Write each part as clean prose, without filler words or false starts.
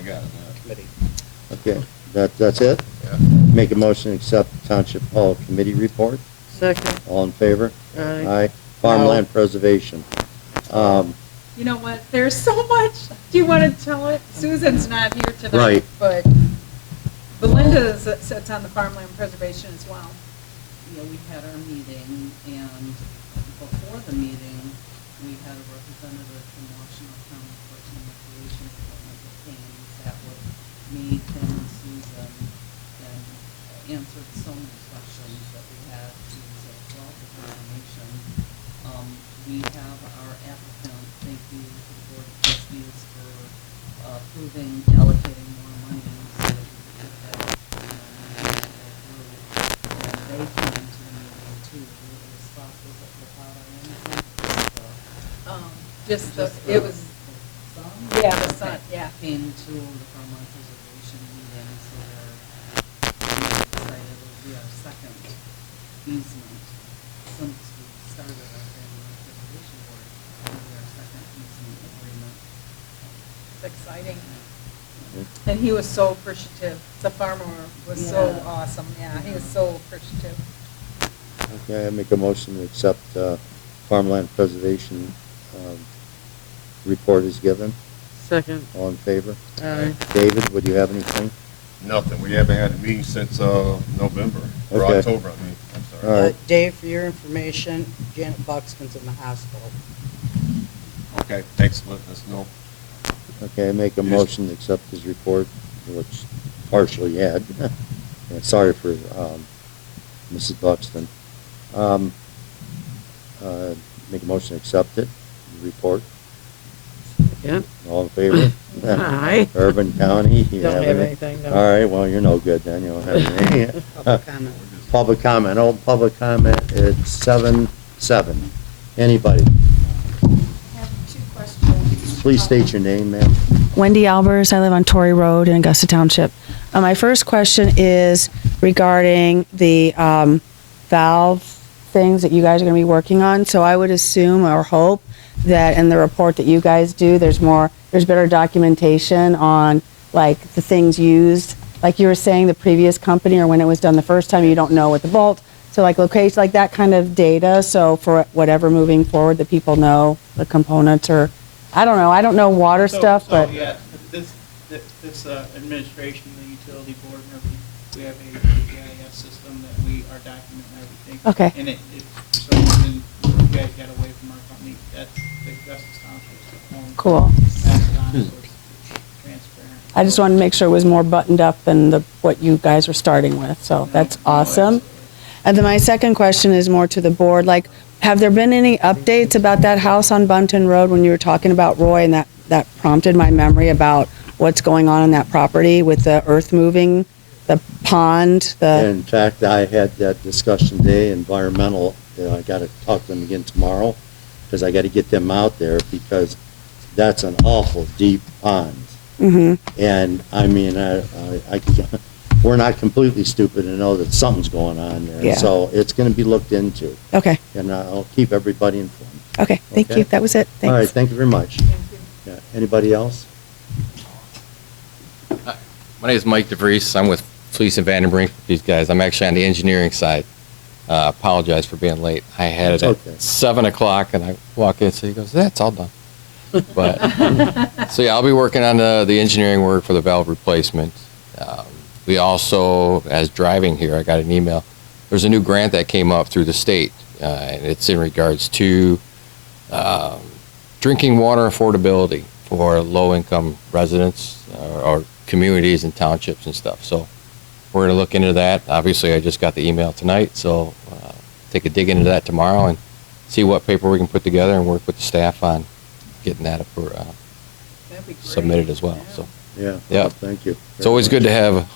I got. Committee. Okay, that's it? Yeah. Make a motion to accept Township Hall Committee report. Second. All in favor? Aye. Farmland preservation. You know what, there's so much. Do you want to tell it? Susan's not here tonight. Right. But Belinda sits on the farmland preservation as well. Yeah, we had our meeting, and before the meeting, we had a representative from Washington County Parks and Recreation Department that came, sat with me, Tim, and Susan, and answered so many questions that we had. She was a wealth of information. We have our applicant, thank you to the Board of Trustees for approving allocating more money so that we could get that, and they came to the meeting too. The spot was at the bottom. It was, Sun? yeah, the sun, Okay. yeah. Came to the farmland preservation meeting, so they're really excited. It'll be our second easement since we started our farmland preservation board. It'll be our second easement agreement. It's exciting. And he was so appreciative. The farmer was so Yeah. awesome, yeah, he was so appreciative. Okay, I make a motion to accept farmland preservation report is given. Second. All in favor? Aye. David, would you have anything? Nothing. We haven't had a meeting since November, or Okay. October, I mean. I'm sorry. All right. Dave, for your information, Janet Buxton's in the hospital. Okay, thanks for letting us know. Okay, I make a motion to accept his report, which partially had. And sorry for Mrs. Buxton. Make a motion to accept it, the report. Yeah. All in favor? Aye. Urban County? you Don't have any? anything, no. All right, well, you're no good then, you don't have anything. Public comment. Public comment, public comment, it's 7-7. Anybody? I have two questions. Please state your name, ma'am. Wendy Albers. I live on Torrey Road in Augusta Township. My first question is regarding the valve things that you guys are going to be working on. So I would assume or hope that in the report that you guys do, there's better documentation on like the things used. Like you were saying, the previous company or when it was done the first time, you don't know what the bolt. So like location, like that kind of data. So for whatever moving forward, that people know the components or I don't know. I don't know water stuff, but yeah, this administration, the utility board, and everything, we have a GIS system that we are documenting everything. Okay. And so when you guys got away from our company, that's the Augusta Township's own. Cool. Pass it on, so it's transparent. I just wanted to make sure it was more buttoned up than what you guys were starting with. So that's awesome. And then my second question is more to the board. Like, have there been any updates about that house on Bunton Road when you were talking about Roy, and that prompted my memory about what's going on in that property with the earth moving, the pond, In fact, I had that discussion today, environmental, I got to talk to them again tomorrow, because I got to get them out there, because that's an awful deep pond. And, I mean, we're not completely stupid to know that something's going on there. Yeah. So it's going to be looked into, Okay. and I'll keep everybody informed. Okay. Thank Okay. you. That was it. Thanks. All right, thank you very much. Thank you. Yeah. Anybody else? My name is Mike DeVries. I'm with Fleece and Vandenbrink. These guys, I'm actually on the engineering side. Apologize for being late. I had it It's at okay. 7 o'clock, and I walk in, so he goes, "That's all done." But so yeah, I'll be working on the engineering work for the valve replacement. We also, as driving here, I got an email. There's a new grant that came up through the state, and it's in regards to drinking water affordability for low-income residents or communities and townships and stuff. So we're going to look into that. Obviously, I just got the email tonight, so take a dig into that tomorrow and see what paper we can put together and work with the staff on getting that That'd be great. submitted as well. Yeah. So Yeah. Yeah. Thank you. it's always good to have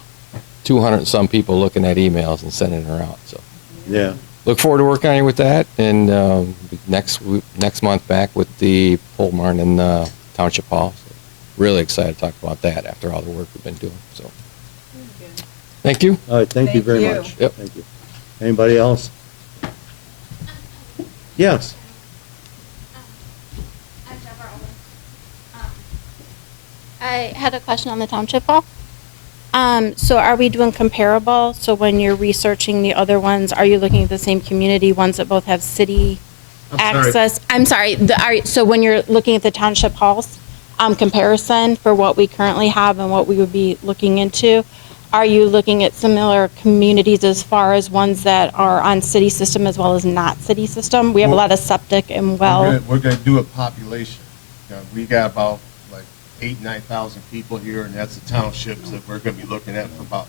200 and some people looking at emails and sending it around. So Yeah. look forward to working on it with that, and next month back with the pole barn in the Township Hall. So really excited to talk about that after all the work we've been doing. So Very good. thank you. All right, thank you Thank very you. much. Yep. Thank you. Anybody else? Yes. I'm Deborah Owen. I had a question on the township hall. So are we doing comparable? So when you're researching the other ones, are you looking at the same community, ones that both have city access? I'm sorry, so when you're looking at the township halls, comparison for what we currently have and what we would be looking into, are you looking at similar communities as far as ones that are on city system as well as not city system? We have a lot of septic and well. We're gonna do a population. We got about like 9,000 people here, and that's the townships that we're gonna be looking at for about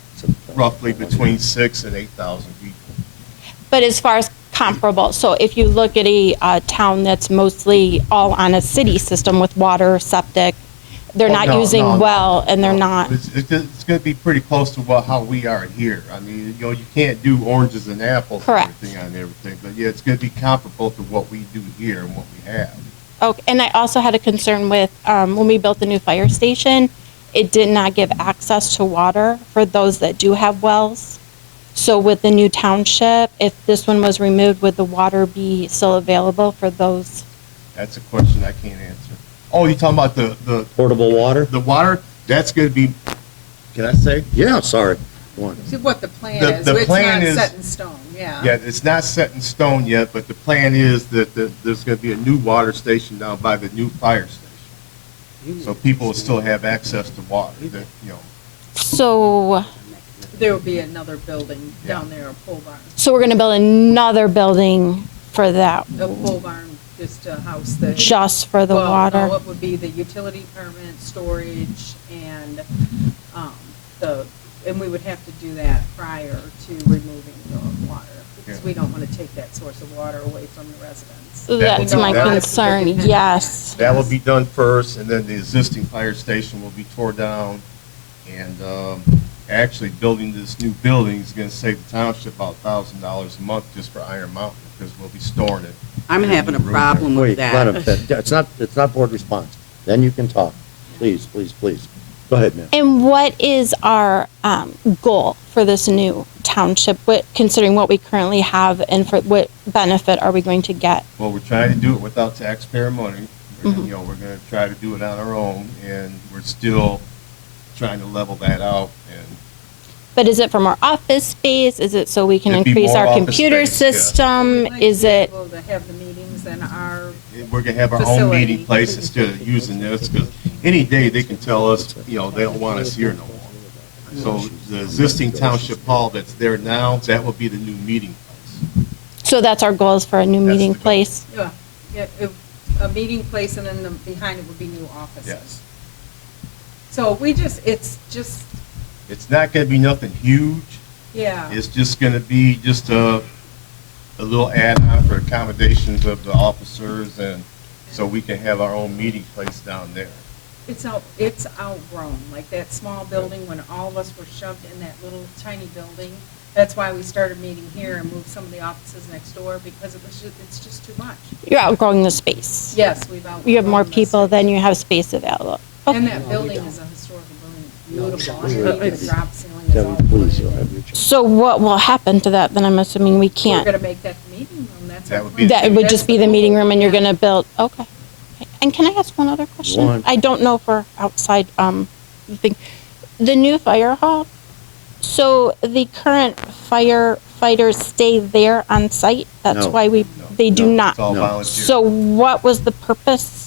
roughly between 6,000 and 8,000 people. But as far as comparable, so if you look at a town that's mostly all on a city system with water, septic, they're not using well, and they're not. It's gonna be pretty close to how we are here. I mean, you can't do oranges and apples and Correct. everything on everything, but yeah, it's gonna be comparable to what we do here and what we have. Okay, and I also had a concern with, when we built the new fire station, it did not give access to water for those that do have wells. So with the new township, if this one was removed, would the water be still available for those? That's a question I can't answer. Oh, you're talking about the Portable water? the water? That's gonna be, can I say? Yeah, sorry. One. See what the plan The- is, the it's plan not is- set in stone, yeah. Yeah, it's not set in stone yet, but the plan is that there's gonna be a new water station down by the new fire station. So people will still have access to water, So, There will be another building down there, a pole barn. so we're gonna build another building for that, A pole barn, just a house that. just for the Well, water? no, it would be the utility permit, storage, and, and we would have to do that prior to removing the water, because we don't want to take that source of water away from the residents. That's will- my that- concern, yes. That will be done first, and then the existing fire station will be tore down. And actually, building this new building is gonna save the township about $1,000 a month just for Iron Mountain, because we'll be storing it. I'm in having a new room problem with Wait, let him, that. it's not board response. Then you can talk. Please, please, please. Go ahead, ma'am. And what is our goal for this new township, considering what we currently have, and for what benefit are we going to get? Well, we're trying to do it without taxpayer money. Mhm. We're gonna try to do it on our own, and we're still trying to level that out. And But is it from our office space? Is it so we can It'd be increase more our office computer space, yes. system? We'd like Is to be it, able to have the meetings in our, we're gonna have our own Facility. meeting place instead of using this, because any day they can tell us, they don't want us here no more. So the existing township hall that's there now, that will be the new meeting place. so that's our goals for a new That's meeting the goal. place? a meeting place, and then behind it would be new offices. Yes. So it's just, It's not gonna be nothing huge. yeah. It's just gonna be just a little add-on for accommodations of the officers, and so we can have our own meeting place down there. It's outgrown, like that small building, when all of us were shoved in that little tiny building. That's why we started meeting here and moved some of the offices next door, because it's just too much. You're outgrowing the space. Yes, we've outgrown. You have more the people space. than you have space available. And Okay. that building is a historical building, beautiful, underneath the drop ceiling is all Debbie, please, you'll wood. have your chance. So what will happen to that? Then I'm assuming we We're can't. gonna make that the meeting room, that's our That would be plan. That would That's just be the meeting room, and you're yeah. gonna build, okay. And can I ask one other question? One. I don't know if we're outside, thing. The new fire hall, so the current firefighters stay there on site? That's No. why they do No, not? It's all No. volunteer. So what was the purpose?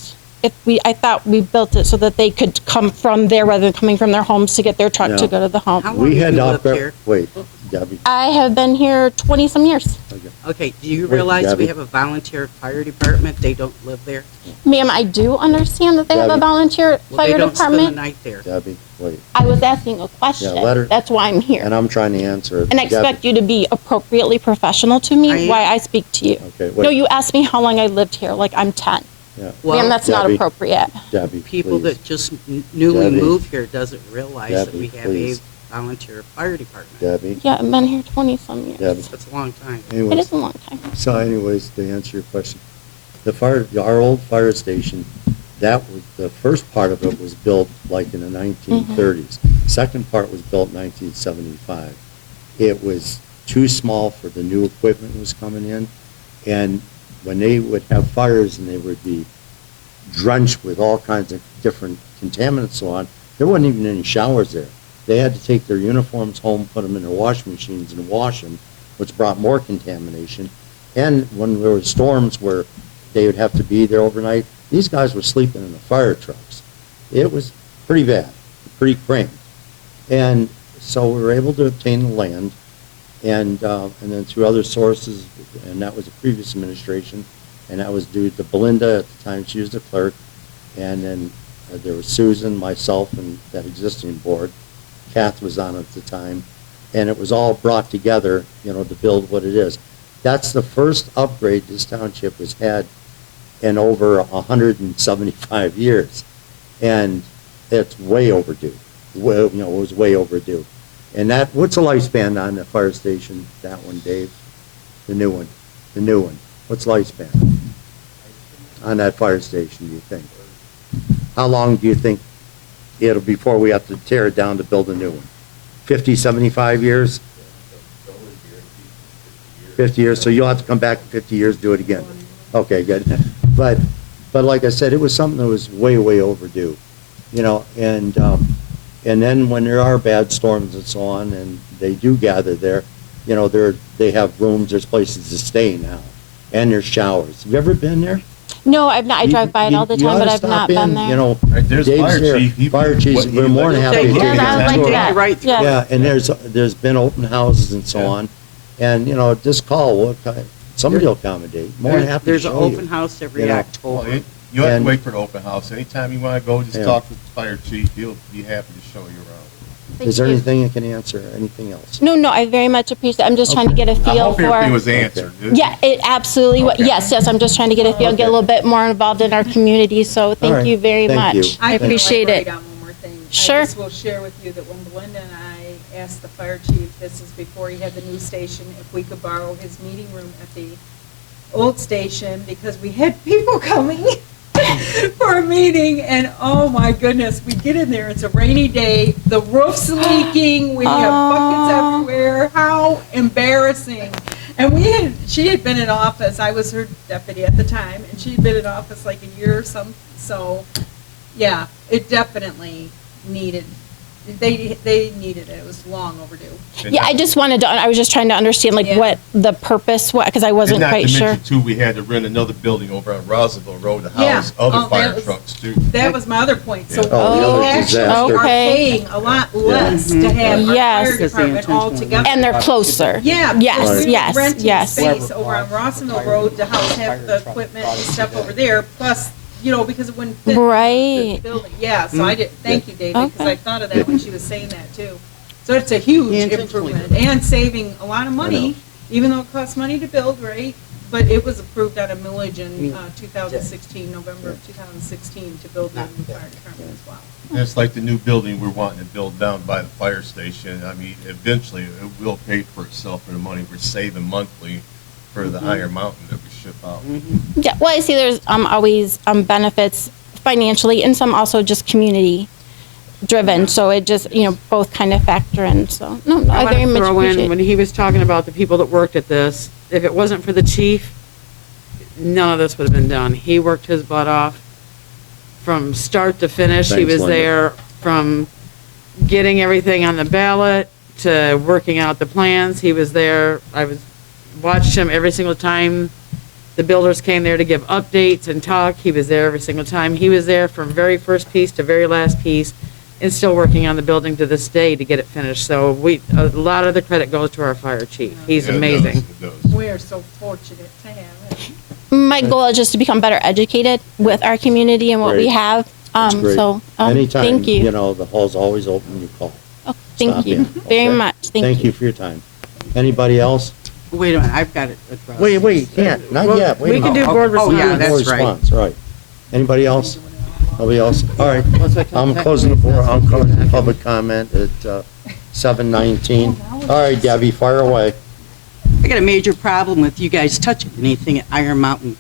I thought we built it so that they could come from there rather than coming from their homes to get their truck No. to go to the How home. long We have had you to lived here? wait, Debbie. I have been here 20-some years. Okay. Okay, do you Wait, realize Debbie. we have a volunteer fire department? They don't live there? Ma'am, I do understand that they have a Debbie. volunteer Well, they fire don't spend the department. night there. Debbie, wait. I was asking a question. Yeah, let her- That's why I'm here. And I'm trying to answer it. And I expect you to be appropriately professional to I me, am. why I speak to you. Okay, wait. No, you asked me how long I lived here, like I'm 10. Yeah, Ma'am, that's not Debbie. appropriate. Debbie, People please. that just newly Debbie. moved here doesn't realize that Debbie, we have please. a volunteer fire department. Debbie, Yeah, I've been here 20-some years. Debbie. That's a long time. It Anyways, is a long time. so anyways, to answer your question, our old fire station, the first part of it was built like in the 1930s. Second part was built in 1975. It was too small for the new equipment that was coming in, and when they would have fires and they would be drenched with all kinds of different contaminants and so on, There wasn't even any showers there. They had to take their uniforms home, put them in their washing machines and wash them, which brought more contamination. And when there were storms where they would have to be there overnight, these guys were sleeping in the fire trucks. It was pretty bad, pretty cramped. And so we were able to obtain the land, and then through other sources, and that was the previous administration, and that was due to Belinda at the time. She was the clerk, and then there was Susan, myself, and that existing board. Kath was on at the time, and it was all brought together, you know, to build what it is. That's the first upgrade this township has had in over 175 years, and it's way overdue. Well, you know, it was way overdue. And that, what's the lifespan on the fire station? That one, Dave? The new one. The new one. What's the lifespan on that fire station, do you think? How long do you think it'll before we have to tear it down to build a new one? 50, 75 years? 50 years, so you'll have to come back in 50 years, do it again. Okay, good. But like I said, it was something that was way, way overdue, you know, and then when there are bad storms and so on, and they do gather there, you know, they have rooms, there's places to stay now, and there's showers. Have you ever been there? No, I've not. I drive by it all the You time, oughta but I've stop not been in, there. You know, There's Dave's fire there. chief. Fire chiefs, we're more than happy to take you Yeah, I on like tour. that. Right through. Yeah. Yeah, and there's been open houses and so Yeah. on, and, you know, just call, somebody will accommodate, more than happy to There's an show you. open house every You know. Well, October. you have And- to wait for the open house. Anytime you want to go, just Yeah. talk to the fire chief. He'll be happy to show you around. Thank Is there you. anything you can answer, anything else? No, I very much appreciate it. I'm just trying to get a I feel hope everything for. was answered. Yeah, it absolutely, Okay. yes, I'm just trying to get a feel, get a little bit more involved in our community, so right. thank you very Thank you. much. I I appreciate it. On one more thing. Sure. I just will share with you that when Belinda and I asked the fire chief, this is before he had the new station, if we could borrow his meeting room at the old station, because we had people coming for a meeting, and oh my goodness, we get in there, it's a rainy day, the roof's leaking, we have buckets Oh. everywhere, how embarrassing. And she had been in office, I was her deputy at the time, and she had been in office like a year or something, so, yeah, it definitely needed, they needed it, it was long overdue. Yeah, I just wanted to, I was just trying to understand like Yeah. what the purpose was, because I wasn't And quite not to sure. mention, too, we had to rent another building over on Rossville Road to Yeah. house other Oh, that fire was- trucks, too. That was my other point, so Yeah. Oh, the we other actually disaster. are Okay. paying a lot less to have our Yes. fire Because the department all intentional- together. And they're closer. Yeah. Yes, because we were yes, renting yes. space over on Rossville Road to house half the equipment and stuff over there, plus, you know, because it wouldn't fit. in Right. the building. Yeah, so I did, thank you, David, because Okay. I thought of that when she was saying that too. So it's a huge Intentionally. improvement and saving a lot of money, even though it costs money to build, right? But it was approved out of millage in 2016, November of 2016, to build the new fire department as well. And it's like the new building we're wanting to build down by the fire station. I mean, eventually, it will pay for itself for the money we're saving monthly for the Iron Mountain that we ship out. Yeah, well, I see there's always benefits financially and some also just community driven. So it just, both kind of factor in. So, no, I want very to much throw in, appreciate when it. he was talking about the people that worked at this, if it wasn't for the chief, none of this would have been done. He worked his butt off from start to finish. He Thanks, was Linda. there from getting everything on the ballot to working out the plans. He was there. Watched him every single time the builders came there to give updates and talk. He was there every single time. He was there from very first piece to very last piece, and still working on the building to this day to get it finished. So a lot of the credit goes to our fire chief. He's Yeah, it amazing. does, it does. We are so fortunate to have it. My goal is just to become better educated with our community and what we Great. have. That's great. Anytime, thank you. the hall's always open, you call. Oh, thank Stop you in, very okay? much. Thank you. for your time. Anybody else? Wait a minute, I've got it addressed. Wait, you can't, not yet. Wait We a can do minute. board Oh, yeah, response. that's Board right. response, right. Anybody else? Nobody else? All right, I'm closing the board, I'm closing the public comment at 7:19. All right, Debbie, fire away. I got a major problem with you guys touching anything at Iron Mountain.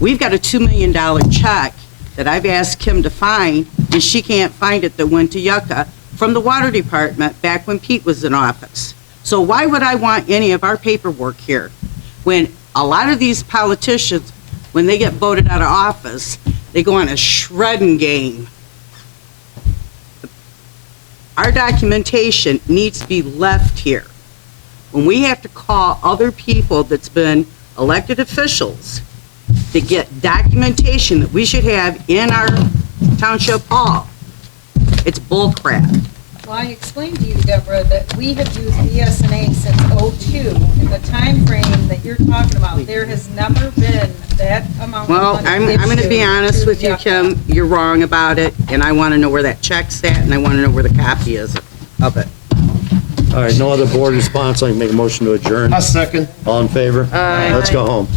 We've got a $2 million check that I've asked Kim to find, and she can't find it, that went to Yucca from the water department back when Pete was in office. So why would I want any of our paperwork here? When a lot of these politicians, when they get voted out of office, they go on a shredding game. our documentation needs to be left here. When we have to call other people that's been elected officials to get documentation that we should have in our township hall, it's bull crap. Well, I explained to you, Deborah, that we have used BSNA since '02. In the time frame that you're talking about, there has never been that amount of Well, money I'm going to be issued honest to with you, Yucca. Kim, you're wrong about it, and I want to know where that check's at, and I want to know where the copy is of it. All right, no other board response, I can make a motion to adjourn. A second. All in favor? Aye. Let's go home.